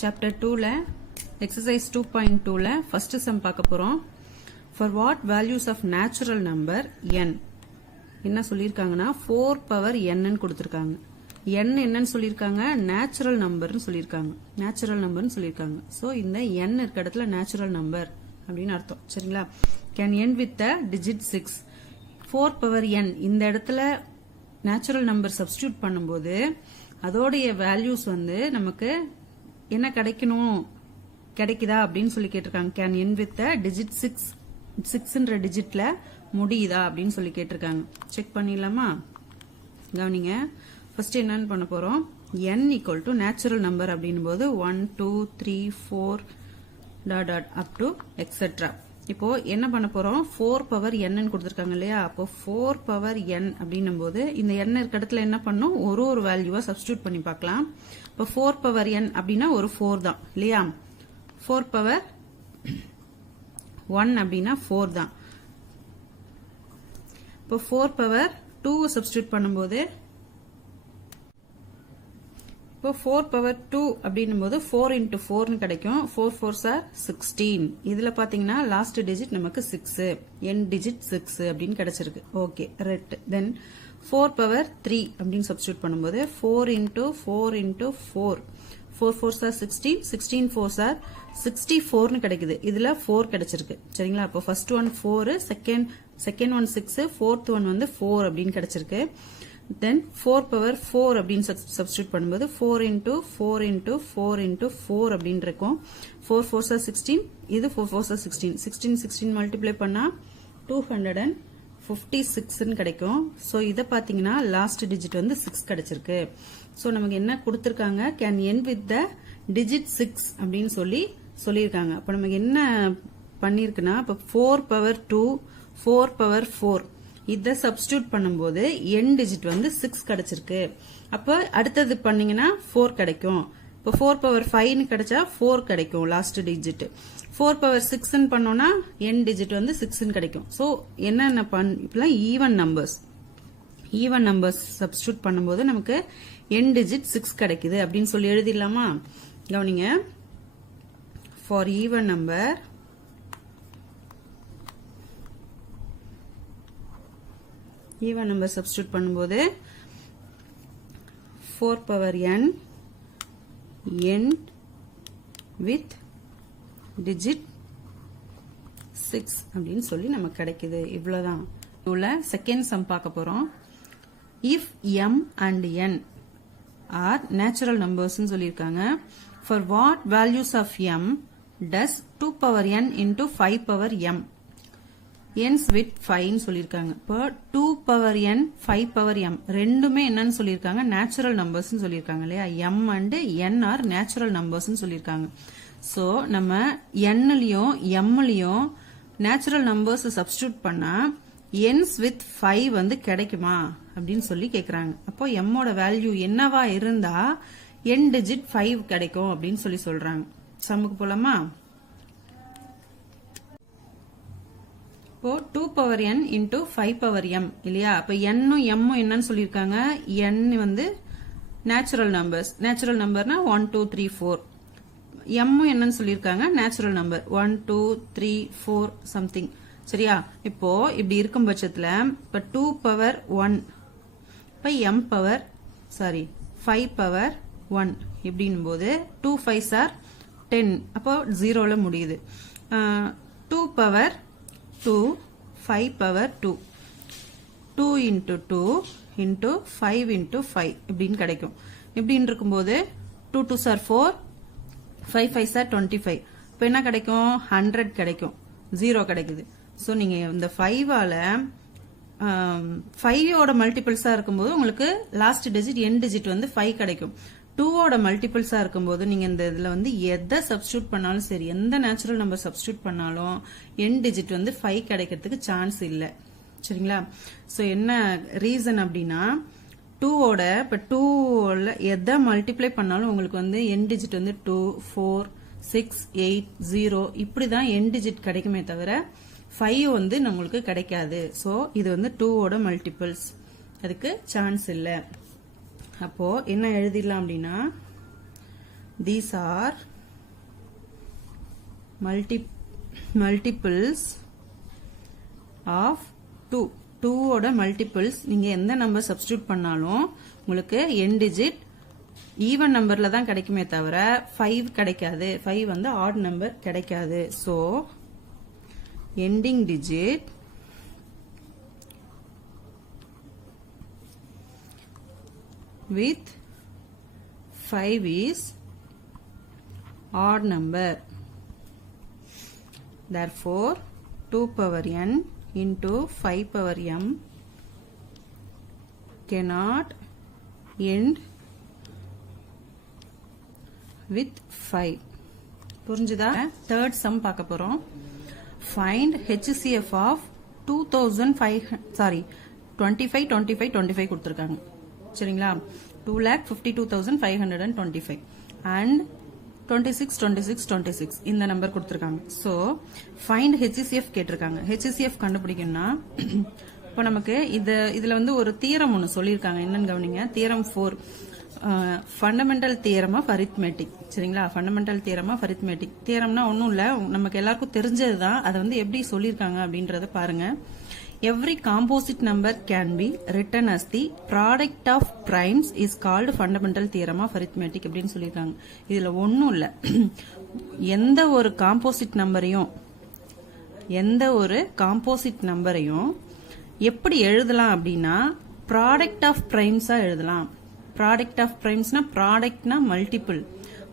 Chapter 2ல exercise 2.2ல first sum பார்க்க போறோம். For what values of natural number n என்ன சொல்லிருக்காங்கன்னா 4 power n ன்னு கொடுத்திருக்காங்க. n என்னன்னு சொல்லிருக்காங்க natural numberன்னு சொல்லிருக்காங்க. natural numberன்னு சொல்லிருக்காங்க. சோ இந்த n இருக்க இடத்துல natural number அப்படினு அர்த்தம். சரிங்களா? Can end with the digit 6. 4 power n இந்த இடத்துல natural number substitute பண்ணும்போது அதோடைய values வந்து நமக்கு என்ன கிடைக்கணும் கிடைக்குதா அப்படின்னு சொல்லி கேட்டிருக்காங்க. Can end with the digit 6. 6ன்ற டிஜிட்ல முடியுதா அப்படின்னு சொல்லி கேட்டிருக்காங்க. செக் பண்ணிடலாமா? கவனிங்க. ஃபர்ஸ்ட் என்னன்னு பண்ண போறோம்? n equal to natural number அப்படின்னும் போது 1 2 3 4 up to etc. இப்போ என்ன பண்ண போறோம்? 4 பவர் n ன்னு கொடுத்திருக்காங்க இல்லையா? அப்போ 4 பவர் n அப்படின்னும் போது இந்த n இருக்க இடத்துல என்ன பண்ணும்? ஒரு வேல்யூவா சப்ஸ்டிட்யூட் பண்ணி பார்க்கலாம். இப்போ 4 பவர் n அப்படின்னா ஒரு 4 தான் இல்லையா? 4 பவர் 1 அப்படின்னா 4 தான். இப்போ 4 பவர் 2 சப்ஸ்டிட்யூட் பண்ணும்போது இப்போ 4 பவர் 2 அப்படின்னும் போது 4 into 4 கிடைக்கும். 4 4s are 16. இதுல பாத்தீங்கன்னா லாஸ்ட் டிஜிட் நமக்கு 6 n டிஜிட் 6 அப்படின்னு கிடைச்சிருக்கு. Okay right. தென் 4 பவர் 3 அப்படின்னு சப்ஸ்டிட்யூட் பண்ணும்போது 4 into 4 into 4 4 4s are 16 16 4s are 64 ன்னு கிடைக்குது. இதுல 4 கிடைச்சிருக்கு. சரிங்களா? அப்போ first one 4 second one 6 fourth one வந்து 4 அப்படின்னு கிடைச்சிருக்கு. தென் 4 பவர் 4 அப்படின்னு சப்ஸ்டிட்யூட் பண்ணும்போது 4 into 4 into 4 into 4 அப்படின்னு இருக்கும். 4 4s are 16 இது 4 4s are 16 16 16 மல்டிப்ளை பண்ணா 256 ன்னு கிடைக்கும். சோ இத பாத்தீங்கன்னா லாஸ்ட் டிஜிட் வந்து 6 கிடைச்சிருக்கு. சோ நமக்கு என்ன கொடுத்திருக்காங்க? Can end with the digit 6 அப்படின்னு சொல்லியிருக்காங்க. அப்ப நமக்கு என்ன பண்ணிருக்குன்னா இப்ப 4 பவர் 2 4 பவர் 4 இத சப்ஸ்டிட்யூட் பண்ணும்போது n டிஜிட் வந்து 6 கிடைச்சிருக்கு. அப்ப அடுத்தது பண்ணீங்கன்னா 4 கிடைக்கும். இப்ப 4 பவர் 5 ன்னு கிடைச்சா 4 கிடைக்கும் லாஸ்ட் டிஜிட். 4 பவர் 6 ன்னு பண்ணோம்னா n டிஜிட் வந்து 6 ன்னு கிடைக்கும். சோ என்னென்ன இப்பலாம் ஈவன் நம்பர்ஸ் சப்ஸ்டிட்யூட் பண்ணும்போது நமக்கு n டிஜிட் 6 கிடைக்குது அப்படின்னு சொல்லி எழுதிடலாமா? கவனிங்க. For even number substitute பண்ணும்போது 4 power n with digit 6 அப்படின்னு சொல்லி நமக்கு கிடைக்குது. இவ்வளவுதான். உள்ள செகண்ட் சம் பார்க்க போறோம். If m and n are natural numbers ன்னு சொல்லியிருக்காங்க. For what values of m does 2 power n into 5 power m ends with 5 ன்னு சொல்லியிருக்காங்க. இப்போ 2 power n 5 power m ரெண்டுமே என்னன்னு சொல்லியிருக்காங்க? நேச்சுரல் நம்பர்ஸ் சொல்லியிருக்காங்க இல்லையா? m and n are natural numbers சொல்லியிருக்காங்க. சோ நம்ம n லயும் m லயும் நேச்சுரல் நம்பர்ஸ் சப்ஸ்டிட்யூட் பண்ணா ends with 5 வந்து கிடைக்குமா அப்படின்னு சொல்லி கேக்குறாங்க. அப்போ m ஓட வேல்யூ என்னவா இருந்தா n டிஜிட் 5 கிடைக்கும் அப்படின்னு சொல்லி சொல்றாங்க. சம்முக்கு போலாமா? இப்போ 2 power n into 5 power m இல்லையா? அப்ப n m என்னன்னு சொல்லியிருக்காங்க? n வந்து நேச்சுரல் நம்பர்னா 1 2 3 4. m என்னன்னு சொல்லியிருக்காங்க? Natural number 1 2 3 4 something. சரியா? இப்போ இப்படி இருக்கும் பட்சத்துல இப்ப 2 பவர் 1 இப்ப m பவர் 5 பவர் 1 இப்படின்னும் போது 2 5s are 10. அப்போ 0ல முடியுது. 2 power 2 5 power 2 2 into 2 into 5 into 5 இப்படின்னு கிடைக்கும். இப்படின்னு இருக்கும்போது 2 2s are 4 5 5s are 25. இப்போ என்ன கிடைக்கும்? 100 கிடைக்கும். 0 கிடைக்குது. சோ நீங்க இந்த 5ஆல 5 ஓட மல்டிபிள்ஸா இருக்கும்போது உங்களுக்கு லாஸ்ட் டிஜிட் n டிஜிட் வந்து 5 கிடைக்கும். 2 ஓட மல்டிபிள்ஸா இருக்கும்போது நீங்க இந்த இதுல வந்து எதை சப்ஸ்டிட்யூட் பண்ணாலும் சரி, எந்த நேச்சுரல் நம்பர் சப்ஸ்டிட்யூட் பண்ணாலும் n டிஜிட் வந்து 5 கிடைக்கிறதுக்கு சான்ஸ் இல்ல. சரிங்களா? சோ என்ன ரீசன் அப்படின்னா 2 ஓட இப்ப 2ல எதை மல்டிப்ளை பண்ணாலும் உங்களுக்கு வந்து n டிஜிட் வந்து 2 4 6 8 0 இப்படிதான் n டிஜிட் கிடைக்குமே தவிர 5 வந்து நம்மளுக்கு கிடைக்காது. சோ இது வந்து 2 ஓட மல்டிபிள்ஸ், அதுக்கு சான்ஸ் இல்ல. அப்போ என்ன எழுதிடலாம் அப்படின்னா these are multiples of 2. 2 ஓட multiples நீங்க எந்த நம்பர் substitute பண்ணாலும் உங்களுக்கு end digit even நம்பர்ல தான் கிடைக்குமே தவிர 5 கிடைக்காது. 5 வந்து odd number கிடைக்காது. So ending digit with 5 is odd number. Therefore 2 power n into 5 power m cannot end with 5. புரிஞ்சுதா? third sum பார்க்க போறோம். Find HCF of 25 கொடுத்திருக்காங்க. சரிங்களா? 2,52,525 and 26 இந்த நம்பர் கொடுத்திருக்காங்க. So find HCF கேட்டிருக்காங்க. HCF கண்டுபிடிக்கணும்னா இப்போ நமக்கு இதுல வந்து ஒரு தியரம் ஒன்னு சொல்லியிருக்காங்க. என்னன்னு கவனிங்க. Theorem 4 fundamental theorem of arithmetic. சரிங்களா? Fundamental theorem of arithmetic. தியரம்னா ஒன்றும் இல்லை, நமக்கு எல்லாருக்கும் தெரிஞ்சது தான். அதை வந்து எப்படி சொல்லியிருக்காங்க அப்படின்றத பாருங்க. Every composite number can be written as the product of primes is called fundamental theorem of arithmetic அப்படின்னு சொல்லியிருக்காங்க. இதுல ஒன்றும் இல்லை, எந்த ஒரு காம்போசிட் நம்பரையும் எப்படி எழுதலாம் அப்படின்னா ப்ராடக்ட் ஆஃப் பிரைம்ஸா எழுதலாம். ப்ராடக்ட் ஆஃப் பிரைம்ஸ்னா ப்ராடக்ட்னா மல்டிபிள்,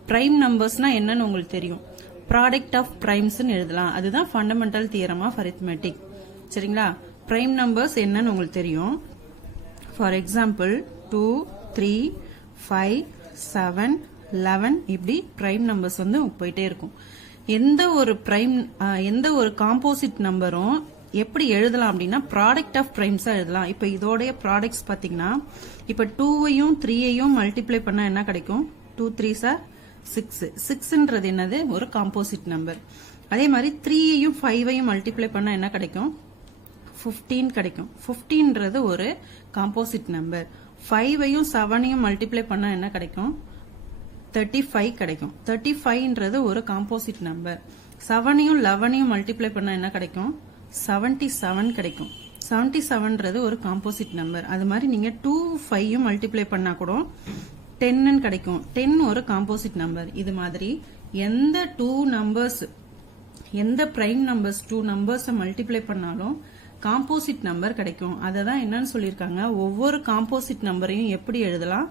பிரைம் நம்பர்ஸ்னா என்னன்னு உங்களுக்கு தெரியும். ப்ராடக்ட் ஆஃப் பிரைம்ஸ்னு எழுதலாம். அதுதான் ஃபண்டமெண்டல் தியரம் ஆஃப் அரித்மெட்டிக். சரிங்களா? பிரைம் நம்பர்ஸ் என்னன்னு உங்களுக்கு தெரியும். ஃபார் எக்ஸாம்பிள் 2, 3, 5, 7, 11 இப்படி பிரைம் நம்பர்ஸ் வந்து போயிட்டே இருக்கும். எந்த ஒரு காம்போசிட் நம்பரும் எப்படி எழுதலாம் அப்படின்னா ப்ராடக்ட் ஆஃப் பிரைம்ஸா எழுதலாம். இப்ப இதோடைய ப்ராடக்ட்ஸ் பாத்தீங்கன்னா இப்ப 2வையும் 3ஐயும் மல்டிப்ளை பண்ணா என்ன கிடைக்கும்? 2 3s are 6. 6ன்றது என்னது? ஒரு காம்போசிட் நம்பர். அதே மாதிரி 3ஐயும் 5ஐயும் மல்டிப்ளை பண்ணா என்ன கிடைக்கும்? 15 கிடைக்கும். 15ன்றது ஒரு காம்போசிட் நம்பர். 5ஐயும் 7ஐயும் மல்டிப்ளை பண்ணா என்ன கிடைக்கும்? 35 கிடைக்கும். 35ன்றது ஒரு காம்போசிட் நம்பர். 7ஐயும் 11ஐயும் மல்டிப்ளை பண்ணா என்ன கிடைக்கும்? 77 கிடைக்கும். 77ன்றது ஒரு காம்போசிட் நம்பர். அது மாதிரி நீங்க 2 5யும் மல்டிப்ளை பண்ணா கூட 10 கிடைக்கும். 10 ஒரு காம்போசிட் நம்பர். இது மாதிரி எந்த 2 நம்பர்ஸ், எந்த பிரைம் நம்பர்ஸ் 2 நம்பர்ஸ் மல்டிப்ளை பண்ணாலும் காம்போசிட் நம்பர் கிடைக்கும். அததான் என்னன்னு சொல்லியிருக்காங்க, ஒவ்வொரு காம்போசிட் நம்பரையும் எப்படி எழுதலாம்?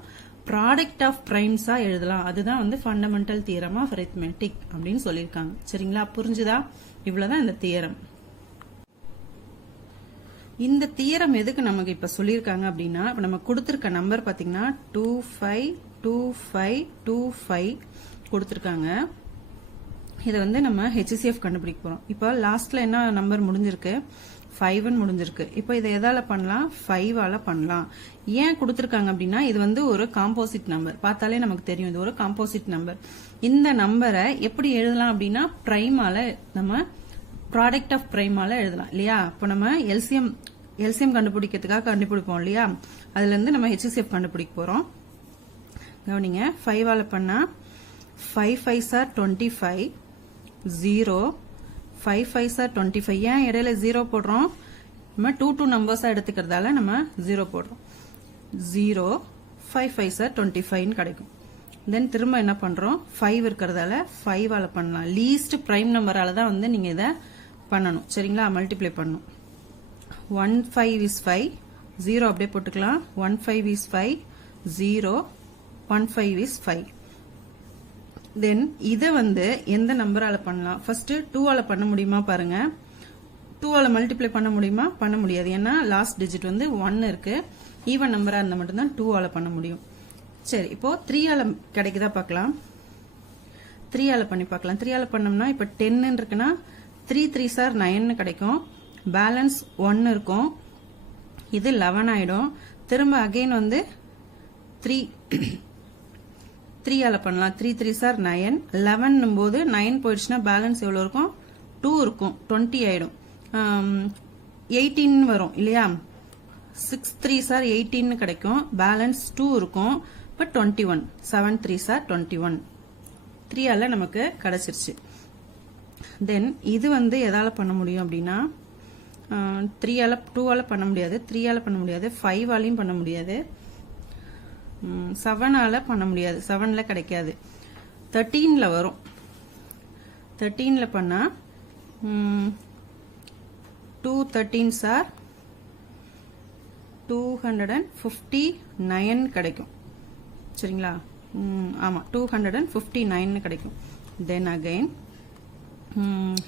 ப்ராடக்ட் ஆஃப் பிரைம்ஸா எழுதலாம். அதுதான் வந்து ஃபண்டமெண்டல் தியரம் ஆஃப் அரித்மெட்டிக் அப்படின்னு சொல்லியிருக்காங்க. சரிங்களா? புரிஞ்சுதா? இவ்வளவுதான் இந்த தியரம். இந்த தியரம் எதுக்கு நமக்கு இப்ப சொல்லியிருக்காங்க அப்படின்னா, இப்ப நம்ம கொடுத்திருக்க நம்பர் பாத்தீங்கன்னா 252525 கொடுத்திருக்காங்க. இதை வந்து நம்ம HCF கண்டுபிடிக்க போறோம். இப்ப லாஸ்ட்ல என்ன நம்பர் முடிஞ்சிருக்கு? 5 முடிஞ்சிருக்கு. இப்ப இதை எதால பண்ணலாம்? 5ஆல பண்ணலாம். ஏன் கொடுத்திருக்காங்க அப்படின்னா இது வந்து ஒரு காம்போசிட் நம்பர். பார்த்தாலே நமக்கு தெரியும் இது ஒரு காம்போசிட் நம்பர். இந்த நம்பரை எப்படி எழுதலாம் அப்படின்னா பிரைமால, நம்ம ப்ராடக்ட் ஆஃப் பிரைமால எழுதலாம் இல்லையா? இப்ப நம்ம எல்சிஎம் கண்டுபிடிக்கிறதுக்காக கண்டுபிடிப்போம் இல்லையா? அதுல இருந்து நம்ம HCF கண்டுபிடிக்க போறோம். கவனிங்க. 5ஆல பண்ணா 5 5s are 25, 0, 5 5s are 25. ஏன் இடையில 0 போடுறோம்? நம்ம 2 நம்பர்ஸா எடுத்துக்கிறதால நம்ம 0 போடுறோம். 0 5 5s are 25 கிடைக்கும். தென் திரும்ப என்ன பண்றோம்? 5 இருக்கிறதால 5ஆல பண்ணலாம். லீஸ்ட் பிரைம் நம்பரால தான் வந்து நீங்க இதை பண்ணணும். சரிங்களா? மல்டிப்ளை பண்ணணும். 1 5 is 5, 0 அப்படியே போட்டுக்கலாம். 1 5 is 5, 0, 1 5 is 5. தென் இதை வந்து எந்த நம்பரால பண்ணலாம்? ஃபர்ஸ்ட் 2ஆல பண்ண முடியுமா பாருங்க. 2ஆல மல்டிப்ளை பண்ண முடியுமா? பண்ண முடியாது. ஏன்னா லாஸ்ட் டிஜிட் வந்து 1 இருக்கு. ஈவன் நம்பரா இருந்தா மட்டும்தான் 2ஆல பண்ண முடியும். சரி, இப்போ 3ஆல கிடைக்குதா பார்க்கலாம். 3ஆல பண்ணி பார்க்கலாம். 3ஆல பண்ணோம்னா இப்ப 10 இருக்குன்னா 3 3s are 9 கிடைக்கும். பேலன்ஸ் 1 இருக்கும். இது 11 ஆயிடும். திரும்ப அகைன் வந்து 3ஆல பண்ணலாம். 3 3s are 9. 11 போது 9 போயிடுச்சுன்னா பேலன்ஸ் எவ்வளவு இருக்கும்? 2 இருக்கும். 20 ஆயிடும். 18 வரும் இல்லையா? 6 3s are 18 கிடைக்கும். பேலன்ஸ் 2 இருக்கும். இப்ப 21. 7 3s are 21. 3ஆல நமக்கு கிடைச்சிருச்சு. தென் இது வந்து எதால பண்ண முடியும் அப்படின்னா 2ஆல பண்ண முடியாது, 3ஆல பண்ண முடியாது, 5ஆலையும் பண்ண முடியாது, 7ஆல பண்ண முடியாது, 7ல கிடைக்காது. 13ல வரும். 13ல பண்ணா 2 13s are 259 கிடைக்கும். சரிங்களா? ஆமா 259 கிடைக்கும். தென் அகைன்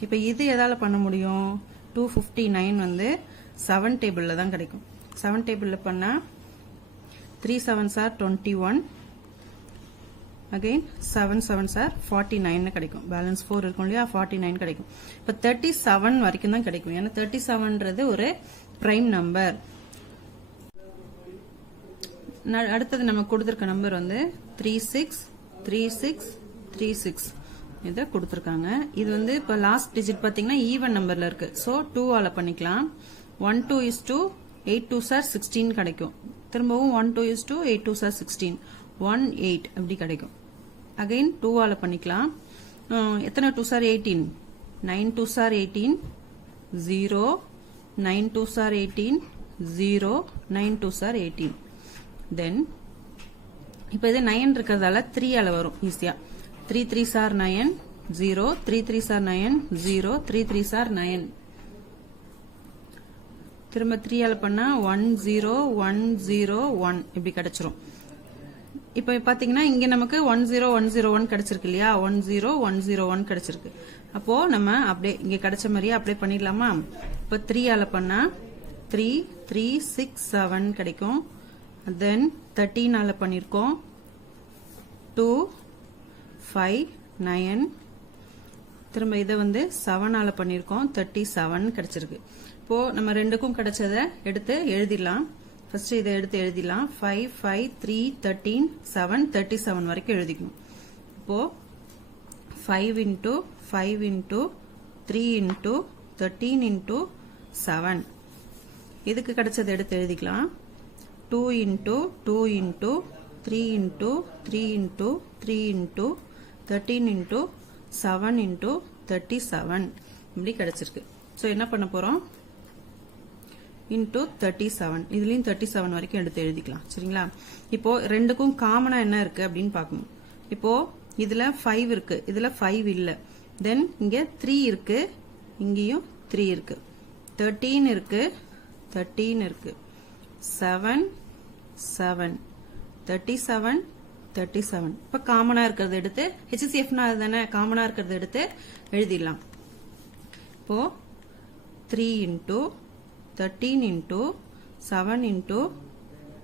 இப்ப இது எதால பண்ண முடியும்? 259 வந்து 7 டேபிள்ல தான் கிடைக்கும். 7 டேபிள்ல பண்ணா 3 7s are 21, again 7 7s are 49 கிடைக்கும். பேலன்ஸ் 4 இருக்கும் இல்லையா, 49 கிடைக்கும். இப்ப 37 வரைக்கும் தான் கிடைக்கும். ஏன்னா 37ன்றது ஒரு பிரைம் நம்பர். அடுத்தது நம்ம கொடுத்திருக்க நம்பர் வந்து 363636 இத கொடுத்திருக்காங்க. இது வந்து இப்ப லாஸ்ட் டிஜிட் பாத்தீங்கன்னா ஈவன் நம்பர்ல இருக்கு. சோ 2ஆல பண்ணிக்கலாம். 1 2 is to 8 2s are 16 கிடைக்கும். திரும்பவும் 1 2 is to 8 2s are 16, 1 8 அப்படி கிடைக்கும். அகைன் 2ஆல பண்ணிக்கலாம். எத்தனை 2s are 18? 9 2s are 18, 0, 9 2s are 18, 0, 9 2s are 18. தென் இப்ப இது 9 இருக்கிறதால 3ஆல வரும் ஈஸியா. 3 3s are 9, 0, 3 3s are 9, 0, 3 3s are 9. திரும்ப 3ஆல பண்ணா 1 0 1 0 1 இப்படி கிடைச்சிரும். இப்ப பாத்தீங்கன்னா இங்க நமக்கு 1 0 1 0 1 கிடைச்சிருக்கு இல்லையா, 1 0 1 0 1 கிடைச்சிருக்கு. அப்போ நம்ம அப்படியே இங்க கிடைச்ச மாதிரியே அப்படியே பண்ணிடலாமா? இப்ப 3ஆல பண்ணா 3 3 6 7 கிடைக்கும். தென் 13ஆல பண்ணிருக்கோம் 2 5 9. திரும்ப இதை வந்து 7ஆல பண்ணிருக்கோம் 37 கிடைச்சிருக்கு. இப்போ நம்ம ரெண்டுக்கும் கிடைச்சத எடுத்து எழுதிடலாம். ஃபர்ஸ்ட் இதை எடுத்து எழுதிடலாம். 5 5 3 13 7 37 வரைக்கும் எழுதிக்கணும். இப்போ 5 into 5 into 3 into 13 into 7 இதுக்கு கிடைச்சத எடுத்து எழுதிக்கலாம். 2 into 2 into 3 into 3 into 3 into 13 into 7 into 37 இப்படி கிடைச்சிருக்கு. சோ என்ன பண்ண போறோம்? into 37. இதுலயும் 37 வரைக்கும் எடுத்து எழுதிக்கலாம். சரிங்களா? இப்போ ரெண்டுக்கும் காமனா என்ன இருக்கு அப்படின்னு பார்க்கணும். இப்போ இதுல 5 இருக்கு, இதுல 5 இல்ல. தென் இங்க 3 இருக்கு, இங்கேயும் 3 இருக்கு. 13 இருக்கு, 13 இருக்கு. 7 7 37 37. இப்ப காமனா இருக்கிறது எடுத்து HCFனா அதுதானே, காமனா இருக்கிறது எடுத்து எழுதிடலாம். இப்போ 3 into 13 into 7 into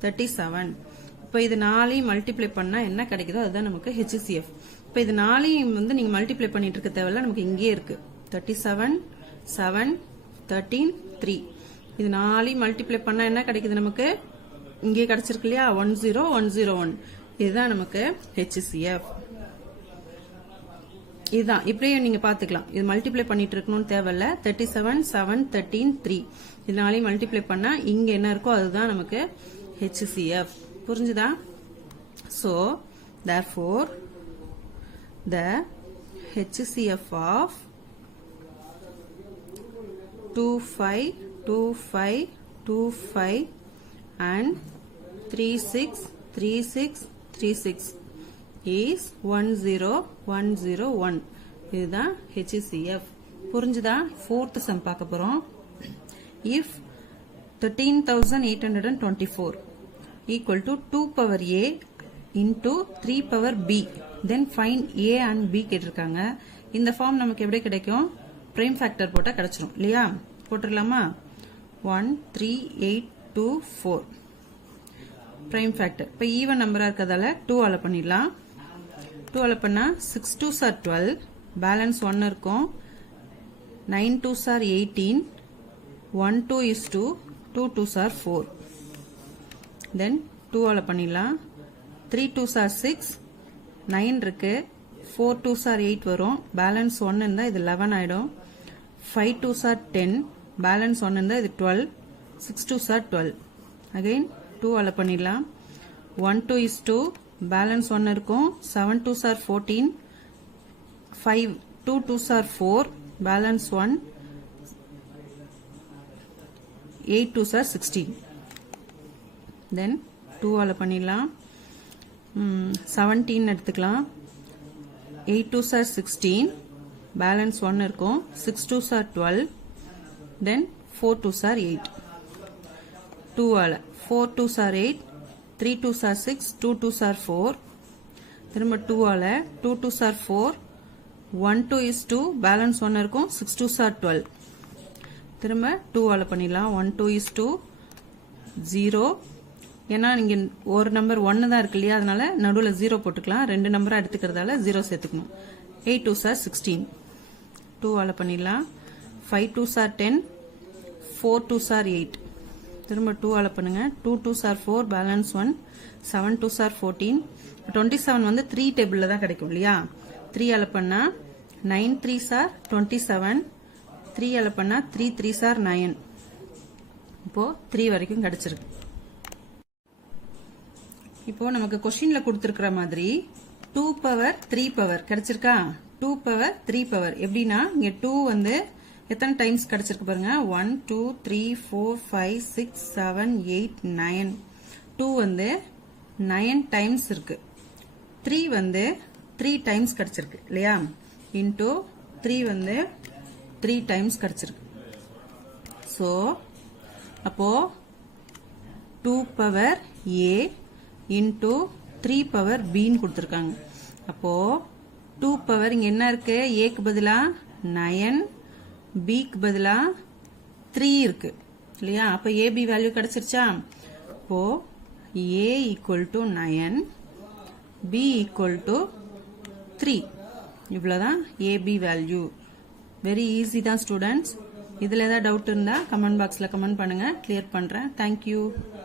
37. இப்போ இது 4ஐயும் மல்டிப்ளை பண்ணா என்ன கிடைக்குதோ அதுதான் நமக்கு HCF. இப்போ இது 4ஐயும் வந்து நீங்க மல்டிப்ளை பண்ணிட்டு இருக்க தேவையில்ல, நமக்கு இங்கே இருக்கு. 37 7 13 3. இது 4ஐயும் மல்டிப்ளை பண்ணா என்ன கிடைக்குது நமக்கு? இங்கே கிடைச்சிருக்கு இல்லையா, 10101. இதுதான் நமக்கு HCF. இதுதான் இப்படியே நீங்க பாத்துக்கலாம். இது மல்டிப்ளை பண்ணிட்டு இருக்கணும்னு தேவையில்ல. 37 7 13 3 இதனாலையும் மல்டிப்ளை பண்ணா இங்க என்ன இருக்கோ அதுதான் நமக்கு HCF. புரிஞ்சுதா? So therefore the HCF of 252525 and 363636 is 10101. இதுதான் HCF. புரிஞ்சுதா? fourth sum பார்க்க போறோம். If 13,824 equal to 2 power A into 3 power B, then find A and B கேட்டிருக்காங்க. இந்த ஃபார்ம் நமக்கு எப்படி கிடைக்கும்? பிரைம் ஃபேக்டர் போட்டா கிடைச்சிரும் இல்லையா? போட்டுடலாமா? 1 3 8 2 4 பிரைம் ஃபேக்டர். இப்ப ஈவன் நம்பரா இருக்கிறதால 2ஆல பண்ணிடலாம். 2ஆல பண்ணா 6 2s are 12, பேலன்ஸ் 1 இருக்கும். 9 2s are 18, 1 2 is 2, 2 2s are 4. Then 2ஆல பண்ணிடலாம். 3 2s are 6, 9 இருக்கு. 4 2s are 8 வரும். பேலன்ஸ் 1 இருந்தா இது 11 ஆயிடும். 5 2s are 10, பேலன்ஸ் 1 இருந்தா இது 12, 6 2s are 12. அகைன் 2ஆல பண்ணிடலாம். 1 2 is 2, பேலன்ஸ் 1 இருக்கும். 7 2s are 14, 5 2 2s are 4 balance 1 8 2s are 16 then 2 ஆல பண்ணிடலாம் 17 எடுத்துக்கலாம் 8 2s are 16 balance 1 இருக்கும் 6 2s are 12 then 4 2s are 8 2 ஆல 4 2s are 8 3 2s are 6 2 2s are 4 திரும்ப 2 ஆல 2 2s are 4 1 2 is 2 balance 1 இருக்கும் 6 2s are 12 திரும்ப 2 ஆல பண்ணிடலாம் 1 2 is 2 0 ஏன்னா நீங்க ஒரு நம்பர் 1 தான் இருக்கு இல்லையா அதனால நடுவுல 0 போட்டுக்கலாம் ரெண்டு நம்பரா எடுத்துக்கிறதால 0 சேர்த்துக்கணும் 8 2s are 16 2 ஆல பண்ணிடலாம் 5 2s are 10 4 2s are 8 திரும்ப 2 ஆல பண்ணுங்க 2 2s are 4 balance 1 7 2s are 14 27 வந்து 3 டேபிள்ல தான் கிடைக்கும் இல்லையா 3 ஆல பண்ணா 9 3s are 27 3 ஆல பண்ணா 3 3s are 9 இப்போ 3 வரைக்கும் கிடைச்சிருக்கு இப்போ நமக்கு क्वेश्चनல கொடுத்திருக்கிற மாதிரி 2 பவர் 3 பவர் கிடைச்சிருக்கா 2 பவர் 3 பவர் எப்படின்னா இங்க 2 வந்து எத்தனை டைம்ஸ் கிடைச்சிருக்கு பாருங்க 1 2 3 4 5 6 7 8 9 2 வந்து 9 டைம்ஸ் இருக்கு 3 வந்து 3 டைம்ஸ் கிடைச்சிருக்கு இல்லையா இன்டு 3 வந்து 3 டைம்ஸ் கிடைச்சிருக்கு சோ அப்போ 2 power a into 3 power b ன்னு கொடுத்திருக்காங்க அப்போ 2 பவர் இங்க என்ன இருக்கு a க்கு பதிலா 9 b க்கு பதிலா 3 இருக்கு இல்லையா அப்ப ab வேல்யூ கிடைச்சிருச்சா அப்போ a equal to 9 b equal to 3 இவ்வளவுதான் ab வேல்யூ வெரி ஈஸி தான் ஸ்டூடெண்ட்ஸ் இதுல ஏதாவது டவுட் இருந்தா கமெண்ட் பாக்ஸ்ல கமெண்ட் பண்ணுங்க கிளியர் பண்றேன் தேங்க்யூ